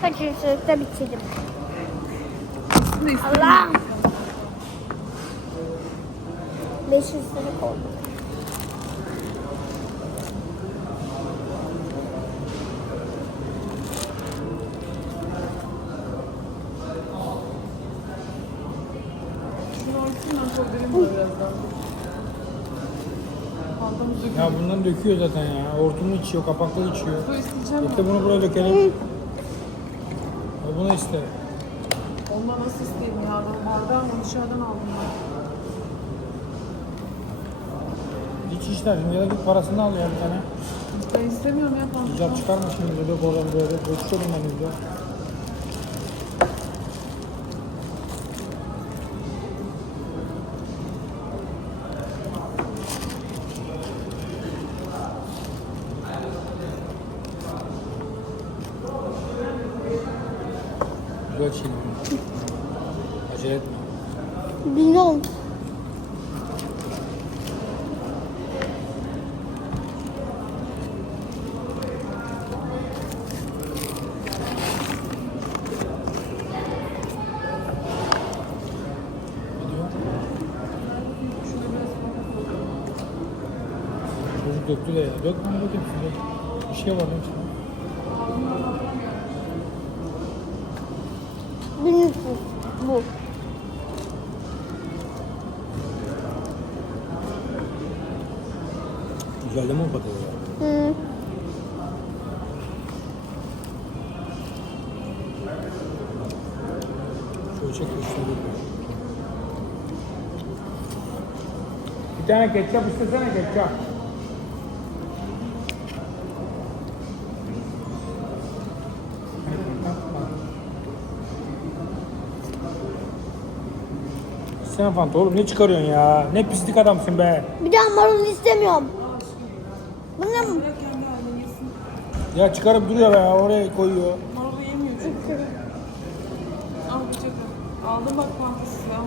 Kaçıncı sınıfta bitirdim. Allah. Beşinci sınıf oldu. Ya bundan döküyor zaten ya. Hortumu içiyor, kapaklı içiyor. Su isteyeceğim. İşte bunu buraya dökelim. Bunu iste. Ondan nasıl isteyeyim ya? Ben bardağı mı dışarıdan aldım ben. Hiç işler. Şimdi ya da git parasını al ya bir tane. Ben istemiyorum ya. İcap çıkarma şimdi de dök oradan böyle. Döküşüyorum ben yüzde. Dök şimdi. Acele etme. Bilmiyorum. Çocuk döktü de ya. Dök bana dök hepsini. dök. Bir şey var mı içinde? Bilmiyorum. Bu. Güzel de mi o patates? Hı. Şöyle çek. Bir tane ketçap istesene ketçap. Sen Fanta oğlum ne çıkarıyorsun ya? Ne pislik adamsın be. Bir daha marul istemiyorum. Bu ne? Bırak kendi haline yesin. Ya çıkarıp duruyor be oraya koyuyor. Marulu yemiyor çünkü. Al bıçak al. Aldım bak ya.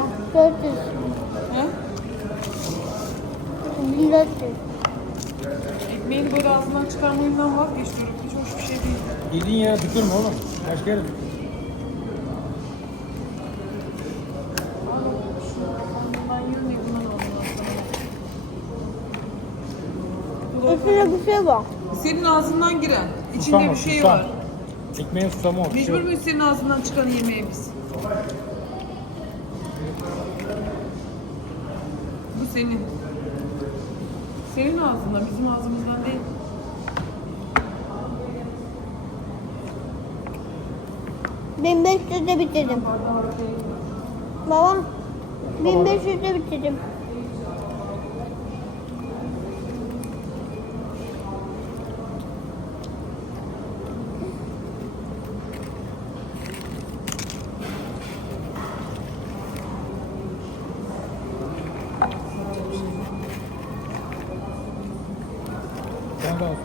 Al. 400. He? 1400. Ekmeğini böyle ağzından çıkarmayından vazgeç diyorum. Hiç hoş bir şey değil. Yediğin yere tükürme oğlum. Başka yere tükür. Üstüne bir şey var. Senin ağzından giren. içinde Susam bir var, şey susam. var. Ekmeğin susamı bir şey Mecbur muyuz senin ağzından çıkanı yemeye biz? Bu senin. Senin ağzından, bizim ağzımızdan değil. Ben 500'de bitirdim. Baba 1500'de bitirdim.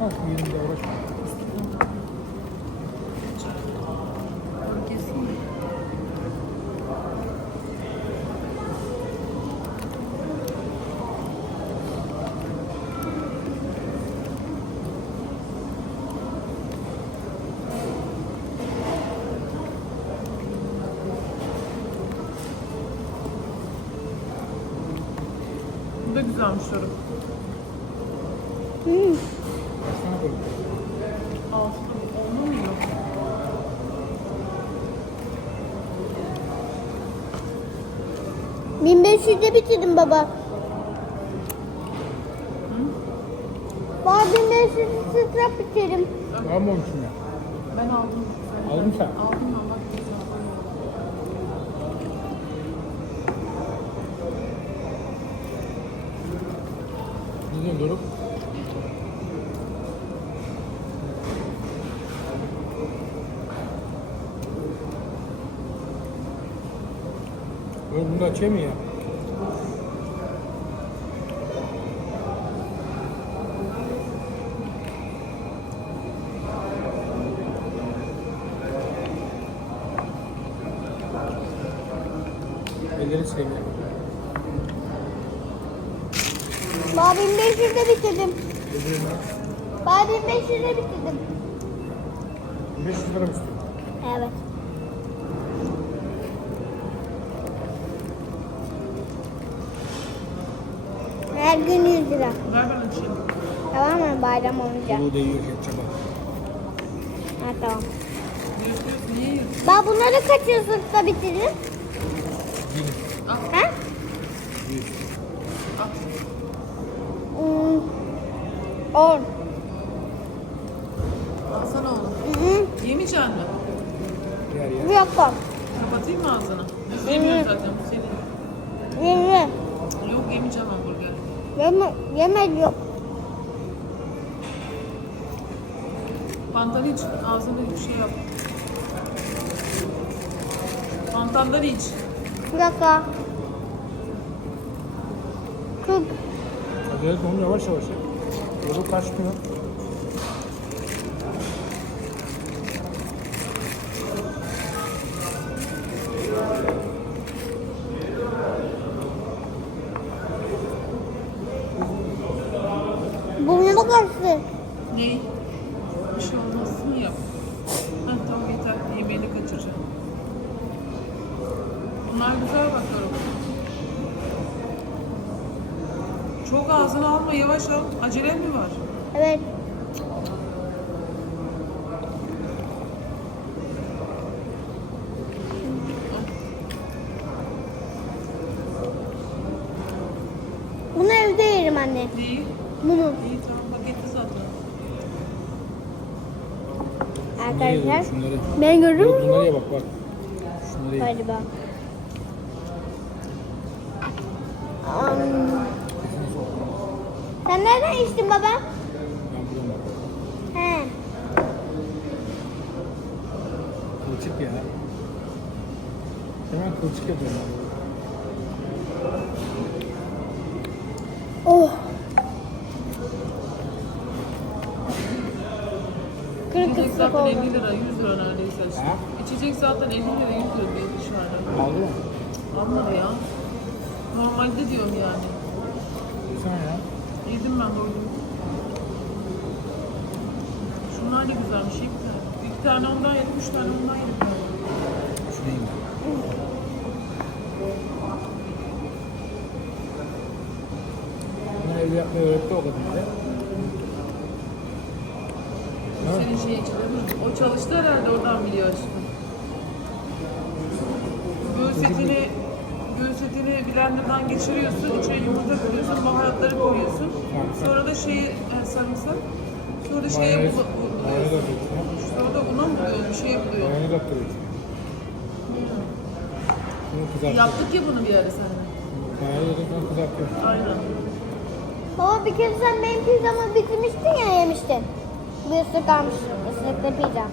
Sen de alsana şu yerinde uğraşma. Bu da güzelmiş soru. Hmm. 1500'de bitirdim baba. Baba 1500 sıra bitirdim. Var mı onun içinde? Ben aldım. Aldın mı sen? Aldım ben bak güzel. Açayım mı ya? Elleri sevmiyorum. Baba 1500'de bitirdim. Ellerini Baba 1500'de bitirdim. 500 lira mı istiyorsun? Evet. Her gün 100 lira. Ver ben açayım. Tamam mı bayram olunca? Bu değiyor ketçaba. Ha tamam. Ben bunları kaç yıllıkta bitiririm? Yine. Ha? Al. Hmm, 10. Alsana oğlum. Hı hı. Yemeyecek? Yer yer. Yok yok. Kapatayım mı ağzını? Biz yemiyoruz zaten bu senin. Yeme. Yok yemeyeceğim hamburger. Yeme. Yeme yok. Pantan iç. Ağzına bir şey yap. Pantandan iç. Bir dakika. Kırk. Acele etme oğlum yavaş yavaş. Yolu kaçmıyor. Çok ağzına alma yavaş al. Acele mi var? Evet. Bunu evde yerim anne. Değil. Bunu. İyi tamam paketli zaten. Arkadaşlar. Şunları. Ben müsün? bunları ye bak bak. Şunları ye. Hadi bak. Sen nereden içtin baba? He. Kılçık ya. Hemen kılçık yapıyorum. Oh. Kırık İçecek kısık zaten oldu. 50 lira, 100 lira neredeyse. Ha? İçecek zaten 50 lira, 100 lira diye dışarıda. Aldı mı? Almadı ya. Normalde diyorum yani. Sen ya. Yedim ben doydum. Şunlar da güzelmiş. güzel. İki tane ondan yedim, üç tane ondan yedim. Yiyeyim. Bunu evde yapmayı öğretti o kadın bize. Senin şey için? O çalıştı herhalde oradan biliyor aşkım. Göğüs etini, göğüs etini blenderdan geçiriyorsun, içine yumurta koyuyorsun, baharatları koyuyorsun. Sonra da şeyi, yani sarımsak, sonra da şeye bulu- Mayonez buluyorsun. Sonra da una mı buluyor, bir şey buluyor. Mayonez attırıyorsun. Bunu kızartıyorsun. Yaptık ya bunu bir ara seninle. Mayonez atıp bunu kızartıyorsun. Aynen. Baba bir kere sen benim pizzamı bitirmiştin ya yemiştin. Bir ısırık almış. Isırıklı pizza.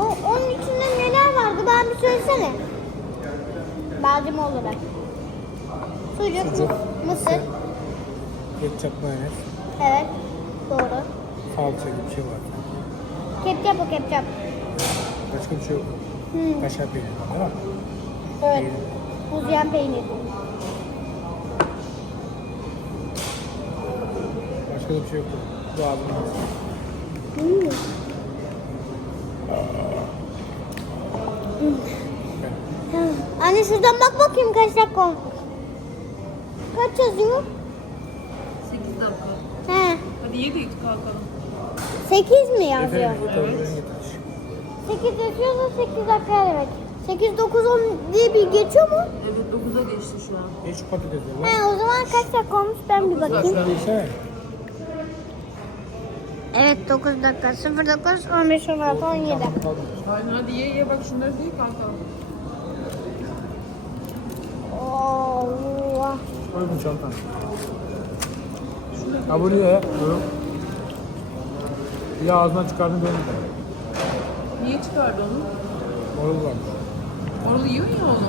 O, onun içinde neler vardı bana bir söylesene. Malzeme olarak. Sucuk, Sucuk, mısır. Ketçap, mayonez, Evet. Doğru. salça gibi bir şey var. Ketçap o ketçap. Başka bir şey yok. Hmm. Kaşar peyniri var değil mi? Evet. Uzayan peynir. Başka da bir şey yok. Bu alsın. Hmm. Ben Anne şuradan bak bakayım kaç dakika olmuş. Kaç yazıyor? 8 dakika. He. Hadi ye de kalkalım. 8 mi yazıyor? Getirmiş. 8 yazıyorsa 8 dakika demek. 8, 9, 10 diye bir geçiyor mu? Evet 9'a geçti şu an. Ye şu patatesi lan. He o zaman kaç dakika olmuş ben bir bakayım. Yesene. Evet 9 dakika 09 15 16 17. Kaldı. Aynen hadi ye ye bak şunları ye kalkalım. Allah. Koy bunu çantana. Ha bunu ye. Yorum. Bir ağzından çıkardın benim de. Niye çıkardı onu? Morul varmış. Orada yiyor ya onu.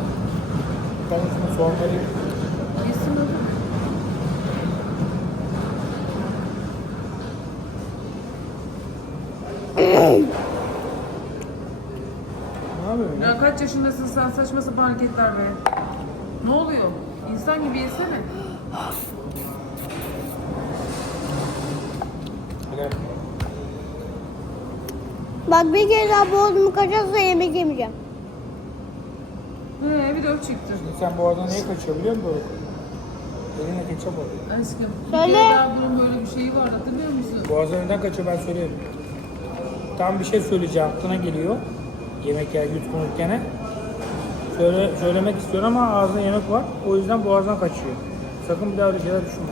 Ben şunu soğan vereyim. Yesin onu. Ne yapıyorsun ya? Ya kaç yaşındasın sen saçma sapan hareketler be. Ne oluyor? İnsan gibi yesene. Bak bir kere daha boğazımı kaçarsa yemek yemeyeceğim. He bir de o çıktı. Şimdi sen boğazına niye kaçıyor biliyor musun Doruk? Eline ketçap oluyor. Aşkım bir Söyle. kere daha bunun böyle bir şeyi var hatırlıyor musun? Boğazına neden kaçıyor ben söyleyeyim. Tam bir şey söyleyeceğim aklına geliyor. Yemek yer yutkunurken. Söyle, söylemek istiyor ama ağzında yemek var. O yüzden boğazdan kaçıyor. Sakın bir daha öyle şeyler düşünme.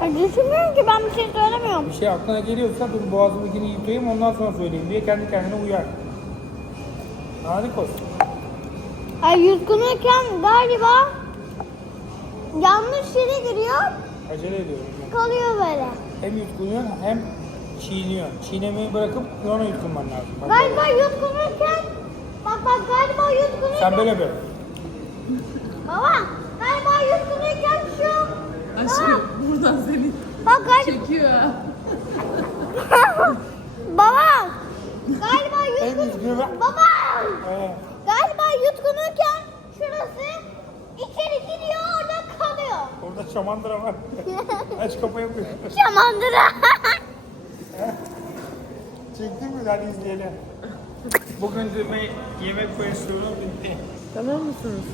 Ay düşünmüyorum ki ben bir şey söylemiyorum. Bir şey aklına geliyorsa dur boğazımdakini yutayım ondan sonra söyleyeyim diye kendi kendine uyar. Nazik olsun. Ay yutkunurken galiba yanlış yere giriyor Acele ediyorum. kalıyor böyle. Hem yutkunuyor hem çiğniyor. Çiğnemeyi bırakıp sonra yutkunman lazım. Bak böyle. Galiba yutkunurken bak bak galiba yutkunurken Sen böyle böyle. baba galiba yutkunurken şu Aşkım buradan seni bak galiba çekiyor baba galiba yutkun yutkunuyor. baba Ee, galiba yutkunurken şurası içeri giriyor orada kalıyor. orada şamandıra var. Aç kapıyı koy. Şamandıra. Çektin mi? Hadi izleyelim. Bugün de yemek koyusu bitti. Tamam mısınız?